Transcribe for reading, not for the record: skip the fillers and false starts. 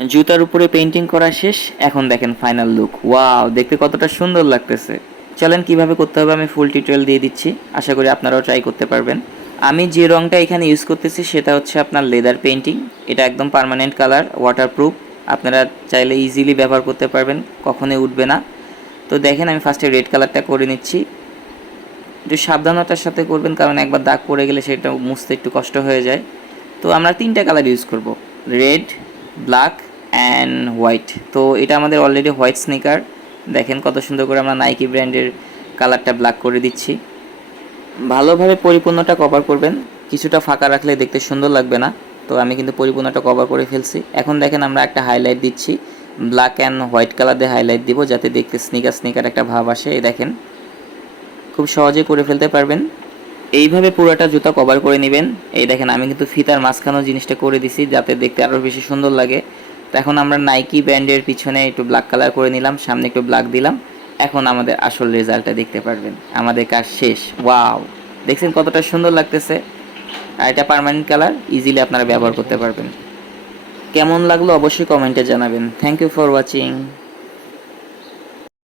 জুতার উপরে পেইন্টিং করা শেষ। এখন দেখেন ফাইনাল লুক। ওয়াও, দেখতে কতটা সুন্দর লাগতেছে। চলেন কিভাবে করতে হবে আমি ফুল টিউটোরিয়াল দিয়ে দিচ্ছি, আশা করি আপনারাও ট্রাই করতে পারবেন। আমি যে রঙটা এখানে ইউজ করতেছি সেটা হচ্ছে আপনার লেদার পেইন্টিং। এটা একদম পার্মানেন্ট কালার, ওয়াটারপ্রুফ, আপনারা চাইলে ইজিলি ব্যবহার করতে পারবেন, কখনোই উঠবে না। তো দেখেন আমি ফার্স্টে রেড কালারটা করে নিচ্ছি। একটু সাবধানতার সাথে করবেন, কারণ একবার দাগ পড়ে গেলে সেটা মুছতে একটু কষ্ট হয়ে যায়। তো আমরা তিনটা কালার ইউজ করব, রেড, ব্ল্যাক অ্যান্ড হোয়াইট। তো এটা আমাদের অলরেডি হোয়াইট স্নিকার। দেখেন কত সুন্দর করে আমরা নাইকি ব্র্যান্ডের কালারটা ব্ল্যাক করে দিচ্ছি। ভালোভাবে পরিপূর্ণটা কভার করবেন, কিছুটা ফাঁকা রাখলে দেখতে সুন্দর লাগবে না। তো আমি কিন্তু পরিপূর্ণটা কভার করে ফেলছি। এখন দেখেন আমরা একটা হাইলাইট দিচ্ছি, ব্ল্যাক অ্যান্ড হোয়াইট কালার দিয়ে হাইলাইট দিব, যাতে দেখতে স্নিকার স্নিকার একটা ভাব আসে। এই দেখেন খুব সহজে করে ফেলতে পারবেন। এইভাবে পুরোটা জুতা কভার করে নেবেন। এই দেখেন আমি কিন্তু ফিতার মাঝখানেও জিনিসটা করে দিছি, যাতে দেখতে আরও বেশি সুন্দর লাগে। তো এখন আমরা নাইকি ব্র্যান্ডের পিছনে একটু ব্ল্যাক কালার করে নিলাম, সামনে একটু ব্ল্যাক দিলাম। এখন আমাদের আসল রেজাল্টটা দেখতে পারবেন। আমাদের কাজ শেষ। ওয়াও, দেখছেন কতটা সুন্দর লাগতেছে। আর এটা পার্মানেন্ট কালার, ইজিলি আপনারা ব্যবহার করতে পারবেন। কেমন লাগলো অবশ্যই কমেন্টে জানাবেন। Thank you for watching.